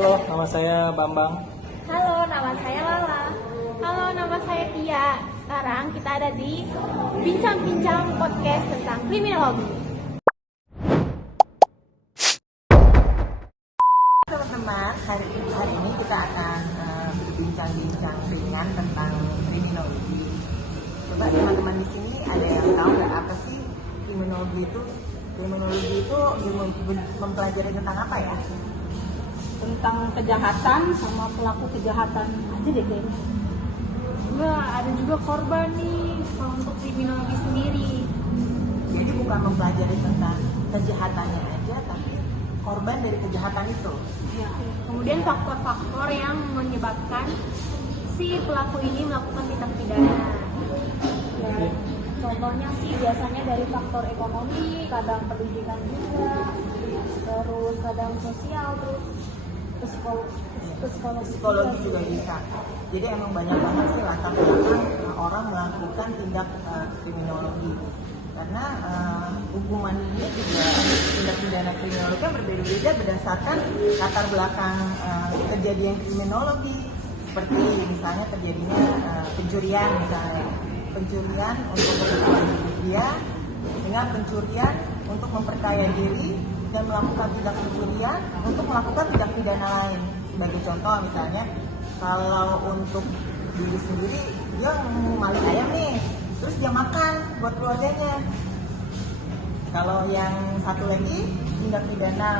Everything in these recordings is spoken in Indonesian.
Halo, nama saya Bambang. Halo, nama saya Lala. Halo, nama saya Tia. Sekarang kita ada di Bincang-Bincang Podcast tentang kriminologi. Teman-teman, hari ini kita akan berbincang-bincang ringan tentang kriminologi. Coba teman-teman di sini ada yang tahu nggak apa sih kriminologi itu? Kriminologi itu ilmu mempelajari tentang apa ya? Tentang kejahatan sama pelaku kejahatan aja deh kayaknya. Enggak, ada juga korban nih kalau untuk kriminologi sendiri. Jadi bukan mempelajari tentang kejahatannya aja, tapi korban dari kejahatan itu. Ya. Kemudian faktor-faktor yang menyebabkan si pelaku ini melakukan tindak pidana. Ya, contohnya sih biasanya dari faktor ekonomi, kadang pendidikan juga, terus kadang sosial, terus Psikologi juga bisa. Jadi emang banyak banget sih latar belakang orang melakukan tindak kriminologi. Karena hukumannya juga tindak pidana kriminologi kan berbeda-beda berdasarkan latar belakang kejadian kriminologi. Seperti misalnya terjadinya pencurian misalnya. Pencurian untuk kebutuhan hidup dia dengan pencurian untuk memperkaya diri dan melakukan tindak pencurian untuk melakukan tindak pidana lain. Sebagai contoh misalnya kalau untuk diri sendiri dia maling ayam nih, terus dia makan buat keluarganya. Kalau yang satu lagi tindak pidana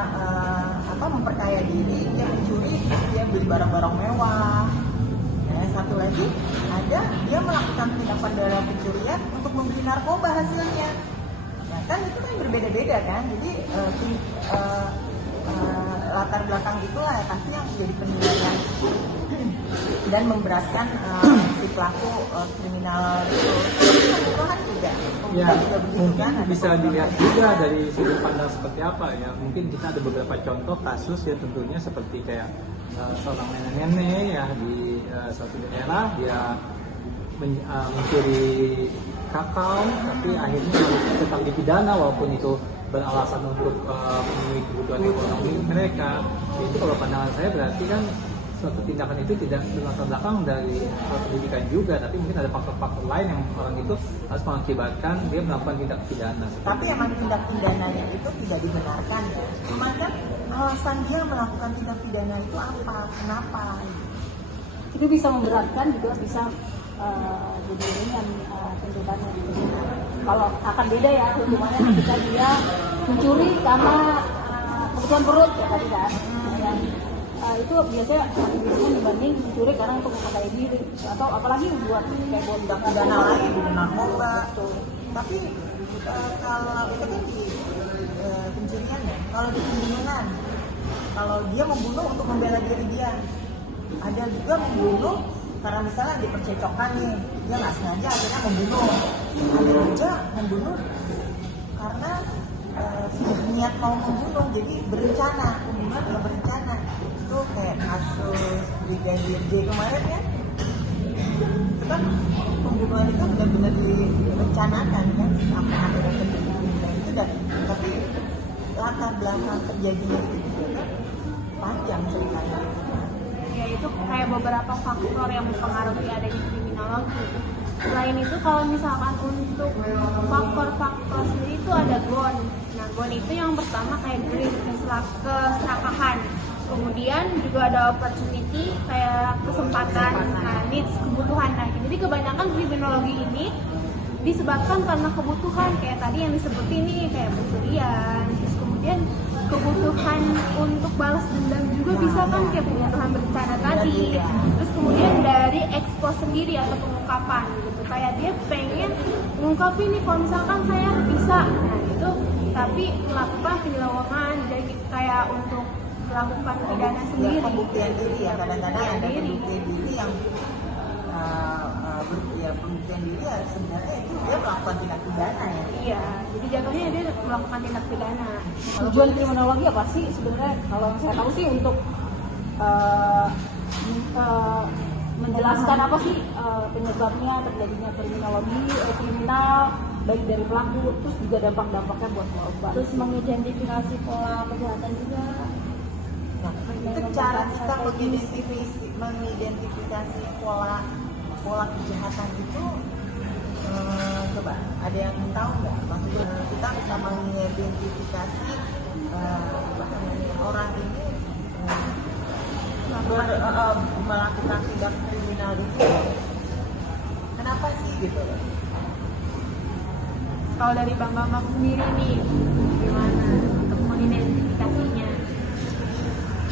memperkaya diri, dia mencuri terus dia beli barang-barang mewah. Nah, satu lagi ada dia melakukan tindak pidana pencurian untuk membeli narkoba hasilnya. Nah, kan itu kan berbeda-beda kan. Jadi latar belakang itulah ya pasti yang menjadi penilaian dan memberatkan si pelaku kriminal itu. Pembunuhan juga. Ya, Juga begitu, mungkin kan? Ada bisa pembunuhan. dilihat juga dari sudut pandang seperti apa ya. Mungkin kita ada beberapa contoh kasus ya tentunya seperti kayak seorang nenek-nenek ya di suatu daerah dia mencuri kakao tapi akhirnya harus tetap dipidana walaupun itu beralasan untuk memenuhi kebutuhan ekonomi mereka. Itu kalau pandangan saya berarti kan suatu tindakan itu tidak berlatar belakang dari pendidikan juga, tapi mungkin ada faktor-faktor lain yang orang itu harus mengakibatkan dia melakukan tindak pidana. Tapi emang tindak pidananya itu tidak dibenarkan ya. Cuma kan alasan dia melakukan tindak pidana itu apa? Kenapa? itu bisa memberatkan juga bisa jadi ringan tuntutannya gitu. Kalau akan beda ya hukumannya ketika dia mencuri karena kebutuhan perut ya tadi kan. Itu biasanya lebih ringan dibanding mencuri karena untuk memperkaya diri atau apalagi membuat kayak Tindak pidana lain, narkoba. Tapi kalau itu kan di pencurian ya. Kalau di pembunuhan, kalau dia membunuh untuk membela diri dia, ada juga membunuh karena misalnya dipercekcokan nih, dia nggak sengaja akhirnya membunuh. Ada juga membunuh karena sudah niat mau membunuh, jadi berencana, pembunuhan yang berencana. Itu kayak kasus Brigadir J kemarin kan, itu kan pembunuhan itu benar-benar direncanakan kan, sampai akhirnya terjadi itu dan tapi latar belakang terjadinya itu juga kan panjang ceritanya. Ya itu kayak beberapa faktor yang mempengaruhi adanya kriminologi. Selain itu kalau misalkan untuk faktor-faktor sendiri itu ada GON. Nah GON itu yang pertama kayak greed, keserakahan. Kemudian juga ada opportunity kayak kesempatan, nah needs, kebutuhan. Nah jadi kebanyakan kriminologi ini disebabkan karena kebutuhan kayak tadi yang disebutin nih kayak pencurian, terus kemudian kebutuhan untuk balas dendam juga bisa kan kayak kebutuhan berencana tadi, terus kemudian dari ekspos sendiri atau pengungkapan gitu kayak dia pengen mengungkapin nih kalau misalkan saya bisa, nah itu tapi melakukan penyelewengan jadi kayak untuk melakukan pidana sendiri. Ya, pembuktian diri ya kadang-kadang ada pembuktian diri yang pembuktian diri ya sebenarnya itu dia melakukan tindak pidana ya. Iya, jadi jatuhnya dia melakukan tindak pidana. tujuan kriminologi apa sih sebenarnya? Kalau saya tahu sih untuk menjelaskan apa sih penyebabnya terjadinya kriminal baik dari pelaku, terus juga dampak-dampaknya buat korban. Terus mengidentifikasi pola kejahatan juga. Nah, itu cara kita mengidentifikasi pola kejahatan itu, coba ada yang tahu nggak? Maksudnya kita bisa mengidentifikasi orang ini melakukan tindak kriminal itu kenapa sih gitu? Kalau dari Bang Bambang sendiri nih, gimana untuk mengidentifikasinya?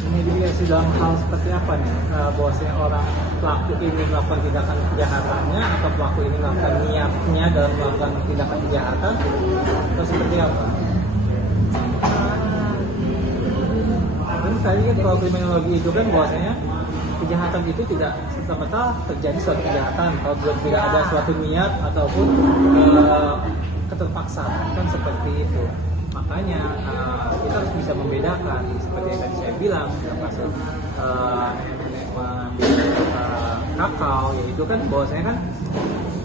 Mengidentifikasi dalam hal seperti apa nih? Bahwasanya orang pelaku ini melakukan tindakan kejahatannya atau pelaku ini melakukan niatnya dalam melakukan tindakan kejahatan atau seperti apa? Kan tadi kan kalau kriminologi itu kan bahwasanya kejahatan itu tidak serta-merta terjadi suatu kejahatan kalau belum tidak ada suatu niat ataupun keterpaksaan kan seperti itu. Makanya kita harus bisa membedakan seperti yang tadi saya bilang termasuk nenek mengambil kakao, yaitu kan bahwasanya kan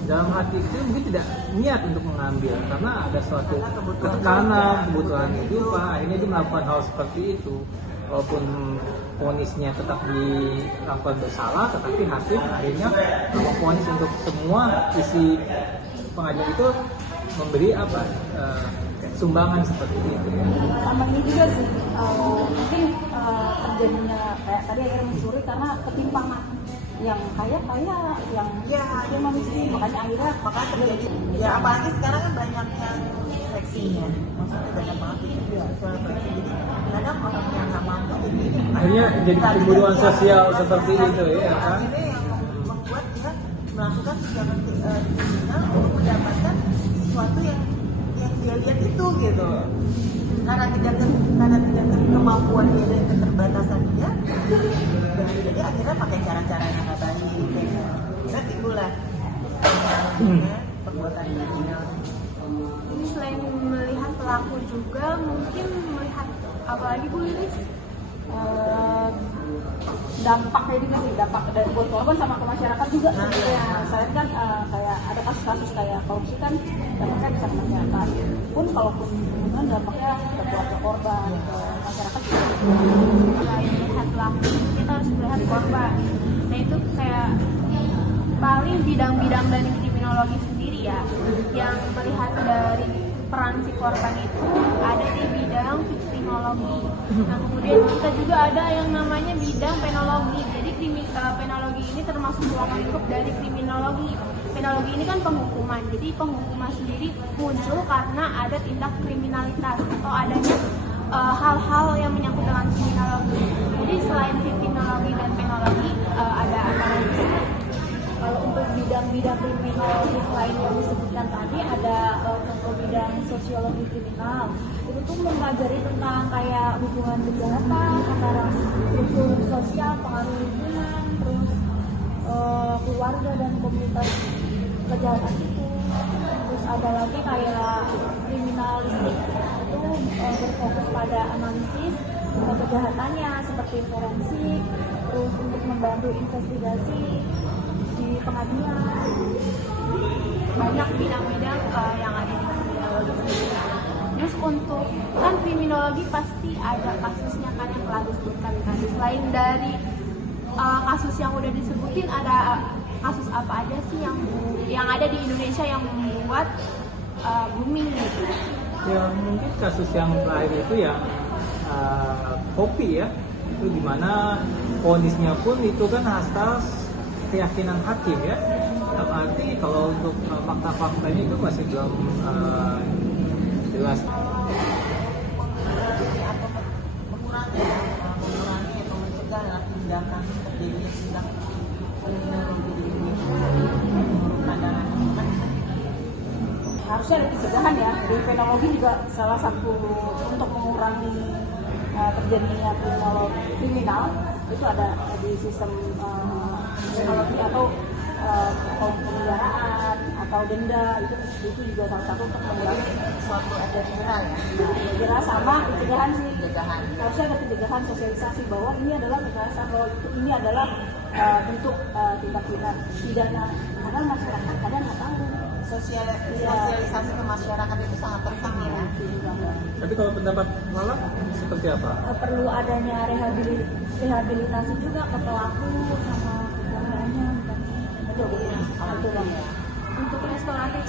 dalam hati itu mungkin tidak niat untuk mengambil karena ada suatu ketekanan, kebutuhan kehidupan, akhirnya dia melakukan hal seperti itu. Walaupun vonisnya tetap dilakukan bersalah, tetapi hakim akhirnya memvonis untuk semua isi pengadilan itu memberi sumbangan seperti itu. Sama ini juga sih, mungkin terjadinya kayak tadi akhirnya mencuri karena ketimpangan yang kaya, yang miskin, makanya akhirnya terjadi. Ya apalagi sekarang kan banyak yang seksinya, maksudnya banyak banget itu soal seksi. Jadi kadang orang yang nggak mampu akhirnya jadi pembunuhan sosial seperti itu ya kan? Akhirnya yang membuat dia melakukan tindakan kriminal untuk mendapatkan sesuatu yang dia lihat itu gitu. Karena tidak kemampuan dia dan keterbatasan dia, jadi akhirnya pakai cara-cara yang nggak baik. Kita timbullah perbuatan kriminal. Ini selain melihat pelaku juga mungkin melihat apalagi Bu Lilis? Dampaknya juga sih, dampak dari buat korban sama ke masyarakat juga sebenarnya. Saya kan kayak ada kasus-kasus kayak korupsi kan dampaknya bisa ke masyarakat. Pun kalaupun pembunuhan dampaknya ke keluarga korban, ke masyarakat juga. Selain melihat pelaku, kita harus melihat korban. Nah itu kayak paling bidang-bidang dari kriminologi sendiri ya, yang melihat dari peran si korban itu ada di bidang viktimologi. Nah kemudian kita juga ada yang namanya bidang penologi. Jadi penologi ini termasuk ruang lingkup dari kriminologi. Penologi ini kan penghukuman. Jadi penghukuman sendiri muncul karena ada tindak kriminalitas atau adanya hal-hal yang menyangkut dengan kriminologi. Jadi selain kriminologi dan penologi ada apa lagi? Kalau untuk bidang-bidang kriminologi selain yang disebutkan tadi ada contoh bidang sosiologi kriminal. Itu tuh mempelajari tentang kayak hubungan kejahatan antara struktur sosial, pengaruh lingkungan, terus keluarga dan komunitas kejahatan itu. Terus ada lagi kayak kriminalistik, itu berfokus pada analisis kejahatannya seperti forensik, terus untuk membantu investigasi di pengadilan. Banyak bidang-bidang yang ada di kriminologi sendiri. Terus untuk kan kriminologi pasti ada kasusnya kan yang telah disebutkan tadi. Selain dari kasus yang udah disebutin, ada kasus apa aja sih yang ada di Indonesia yang membuat booming gitu? Ya mungkin kasus yang terakhir itu ya kopi ya, itu dimana vonisnya pun itu kan atas keyakinan hakim ya. Dalam arti kalau untuk fakta-faktanya itu masih belum jelas. Mengurangi atau mencegah tindakan terjadinya tindak kriminologi di Indonesia. Harusnya ada pencegahan ya. Di penologi juga salah satu untuk mengurangi terjadinya kriminal itu ada di sistem penologi atau pemeliharaan atau denda, itu juga salah satu untuk mengurangi Suatu efek jerah ya. jerah sama pencegahan sih. Pencegahan. Harusnya ada pencegahan, sosialisasi bahwa ini adalah kekerasan, bahwa ini adalah bentuk tindak pidana, karena masyarakat kadang nggak tahu sosialisasi ke masyarakat itu sangat penting ya. Tapi kalau pendapat Lala seperti apa? Perlu adanya rehabilitasi juga ke pelaku sama keluarganya, betul bang ya. Untuk restoratif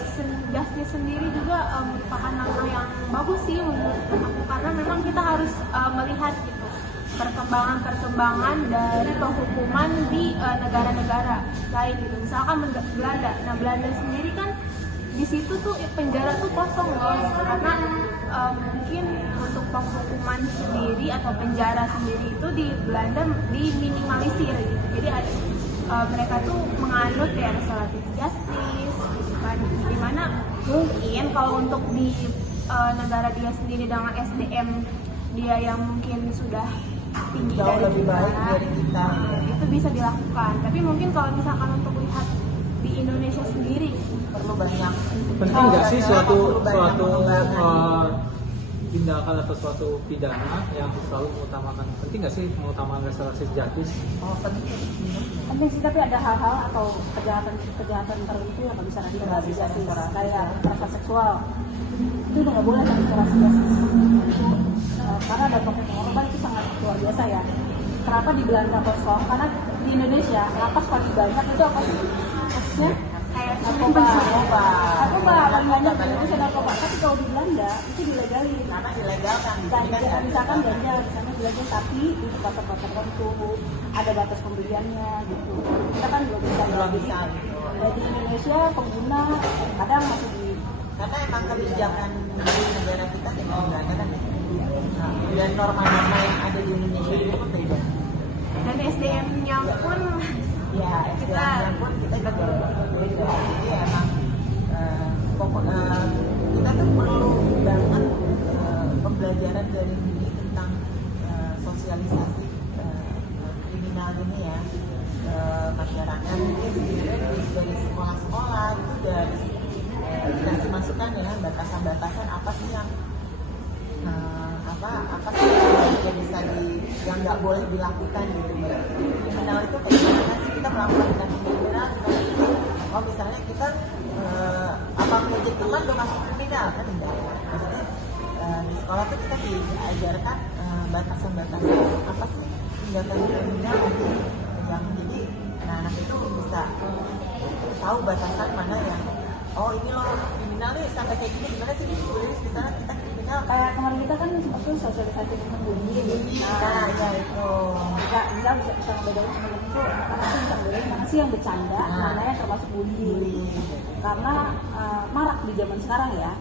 justice sendiri juga merupakan langkah yang bagus sih menurut aku, karena memang kita harus melihat gitu perkembangan dari penghukuman di negara-negara lain gitu. Misalkan Belanda. Nah, Belanda sendiri kan di situ tuh penjara tuh kosong loh, karena mungkin untuk penghukuman sendiri atau penjara sendiri itu di Belanda diminimalisir gitu. Jadi mereka tuh menganut ya restoratif justice gitu kan, dimana mungkin kalau untuk di negara dia sendiri dengan SDM dia yang mungkin sudah tinggi Jauh dari lebih baik dari kita. itu bisa dilakukan. Tapi mungkin kalau misalkan untuk lihat di Indonesia sendiri Perlu banyak. Penting nggak sih suatu perlu banyak pengembangan. tindakan atau suatu pidana yang selalu mengutamakan, penting nggak sih mengutamakan restoratif justice? Oh, penting. Penting sih, tapi ada hal-hal atau kejahatan tertentu yang nggak bisa restorasi justice, kayak kekerasan seksual itu udah nggak boleh kan restorasi justice. Karena dampaknya ke korban itu sangat luar biasa ya. Kenapa di Belanda kosong? Karena di Indonesia lapas paling banyak itu apa sih? Kasusnya kayak narkoba, paling banyak di banyak. Indonesia narkoba. Tapi kalau di Belanda itu dilegalin. Karena ilegal kan. Misalkan ganja di sana dilegal, tapi di tempat-tempat tertentu ada batas pembeliannya gitu. Kita kan belum bisa. Belum bisa, Jadi, gitu. di Indonesia pengguna kadang masih di Karena emang kebijakan di negara kita dengan Belanda kan beda. Nah, dan norma-norma yang ada di Indonesia itu pun beda. dan SDM-nya pun Ya, SDM pun kita juga beda. Jadi emang kita tuh perlu banget pembelajaran dari dini tentang sosialisasi kriminal ini ya ke masyarakat. Mungkin dari sekolah-sekolah itu dari dikasih masukan ya, batasan-batasan apa sih yang apa sih yang bisa yang nggak boleh dilakukan gitu. Kriminal itu kayak gimana sih kita melakukan tindakan kriminal? Oh misalnya kita apa ngejek teman udah masuk kriminal kan enggak? Maksudnya di sekolah tuh kita diajarkan batasan-batasan apa sih tindakan kriminal yang jadi anak-anak itu bisa tahu batasan mana yang oh ini loh kriminal nih sampai kayak gini, gimana sih misalnya kita kriminal kayak kemarin kita kan sempat tuh sosialisasi tentang bullying. nah ya itu bisa ngebedain sebenarnya itu anak tuh bisa ngebedain mana sih yang bercanda, mana yang termasuk bullying. Karena marak di zaman sekarang ya.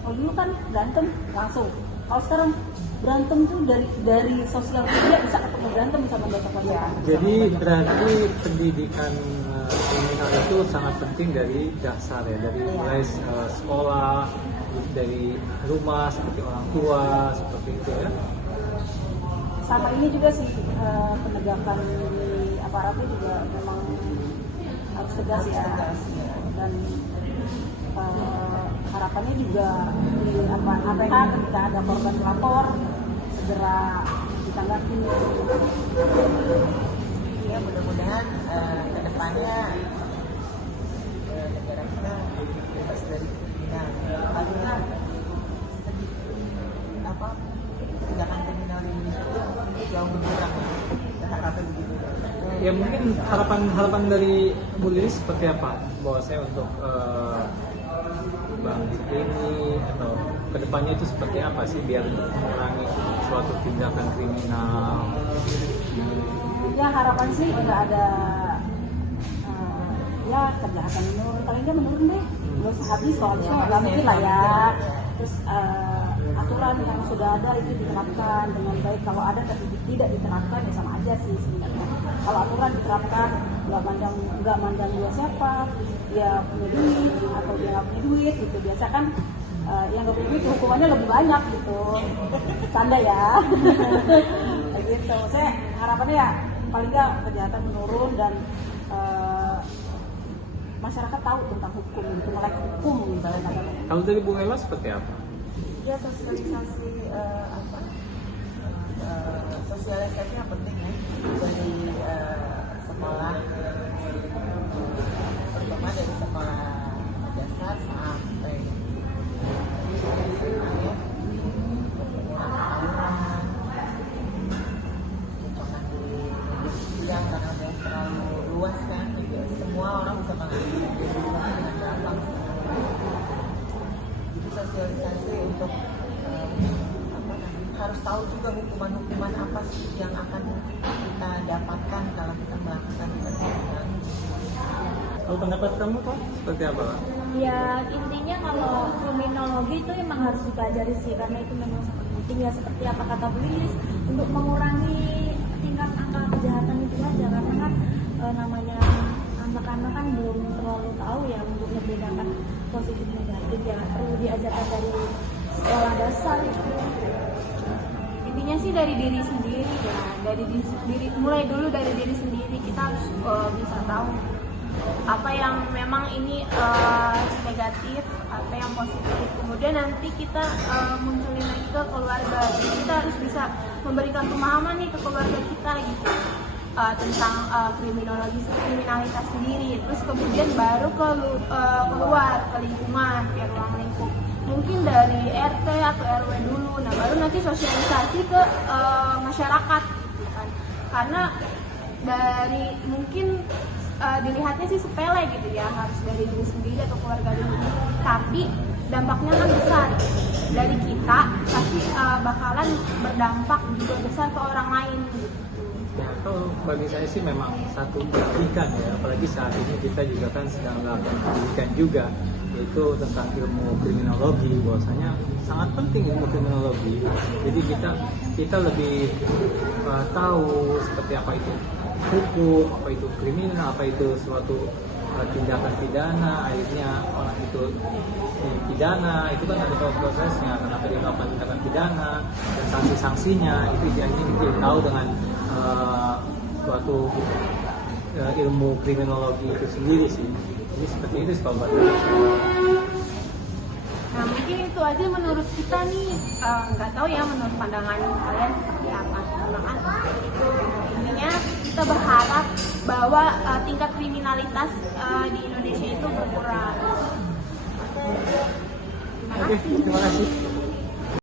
Kalau dulu kan berantem langsung. Kalau sekarang berantem tuh dari sosial media bisa ketemu berantem, bisa membacok ya. Jadi berarti pendidikan kriminal itu sangat penting dari dasar ya, dari mulai sekolah, dari rumah seperti orang tua seperti itu ya. Sama ini juga sih penegakan di aparatnya juga memang harus tegas ya. Dan harapannya juga di APH ketika ada korban lapor segera ditanggapi. Ya mudah-mudahan kedepannya negara kita bebas dari kriminal. Artinya tindakan kriminal di Indonesia itu jauh berkurang. Kita harapkan begitu. Ya mungkin harapan dari Bu Lilis seperti apa? Bahwa saya untuk Bang ini atau kedepannya itu seperti apa sih biar mengurangi suatu tindakan kriminal? Ya harapan sih nggak ada ya kejahatan menurun, paling nggak menurun deh, nggak usah habis kalau nggak mungkin lah ya. Terus aturan yang sudah ada itu diterapkan dengan baik. Kalau ada tapi tidak diterapkan ya sama aja sih sebenarnya. Kalau aturan diterapkan nggak mandang dia siapa, dia punya duit atau dia nggak punya duit gitu. Biasa kan yang nggak punya duit hukumannya lebih banyak gitu. Tanda ya. Kayak gitu. Saya harapannya ya paling nggak kejahatan menurun dan masyarakat tahu tentang hukum gitu, melek hukum misalnya. Kalau dari Bu Ella seperti apa? Ya sosialisasi sosialisasi yang penting ya dari sekolah, terutama dari sekolah dasar harus tahu juga hukuman-hukuman apa sih yang akan kita dapatkan kalau kita melakukan tindak kriminal. Kalau pendapat kamu kok seperti apa, Pak? Ya intinya kalau kriminologi itu emang harus dipelajari sih, karena itu memang sangat penting ya, seperti apa kata Bu Lilis, untuk mengurangi tingkat angka kejahatan itu aja, karena kan namanya anak-anak kan belum terlalu tahu ya untuk membedakan positif negatif, ya perlu diajarkan dari sekolah dasar itu. Intinya sih dari diri sendiri ya, dari diri mulai dulu dari diri sendiri kita harus bisa tahu apa yang memang ini negatif, apa yang positif. Kemudian nanti kita munculin lagi ke keluarga. Jadi kita harus bisa memberikan pemahaman nih ke keluarga kita gitu tentang kriminalitas sendiri. Terus kemudian baru keluar ke lingkungan, ke ruang lingkup. Mungkin dari RT atau RW dulu. Nah baru nanti sosialisasi ke masyarakat, gitu kan. Karena dari mungkin dilihatnya sih sepele gitu ya, harus dari diri sendiri atau keluarga dulu, tapi dampaknya kan besar dari kita, pasti bakalan berdampak juga besar ke orang lain gitu. Ya, kalau bagi saya sih memang satu pendidikan ya, apalagi saat ini kita juga kan sedang melakukan pendidikan juga, yaitu tentang ilmu kriminologi. Bahwasanya sangat penting ilmu kriminologi, jadi kita lebih tahu seperti apa itu hukum, apa itu kriminal, apa itu suatu tindakan pidana, akhirnya orang itu dipidana, itu kan ada prosesnya, kenapa dia melakukan tindakan pidana dan sanksi-sanksinya, itu akhirnya kita tahu dengan suatu ilmu kriminologi itu sendiri sih. Jadi seperti itu sih Pak. Nah mungkin itu aja menurut kita nih, nggak tahu ya menurut pandangan kalian seperti apa. Karena kan itu intinya kita berharap bahwa tingkat kriminalitas di Indonesia itu berkurang. Oke, terima kasih.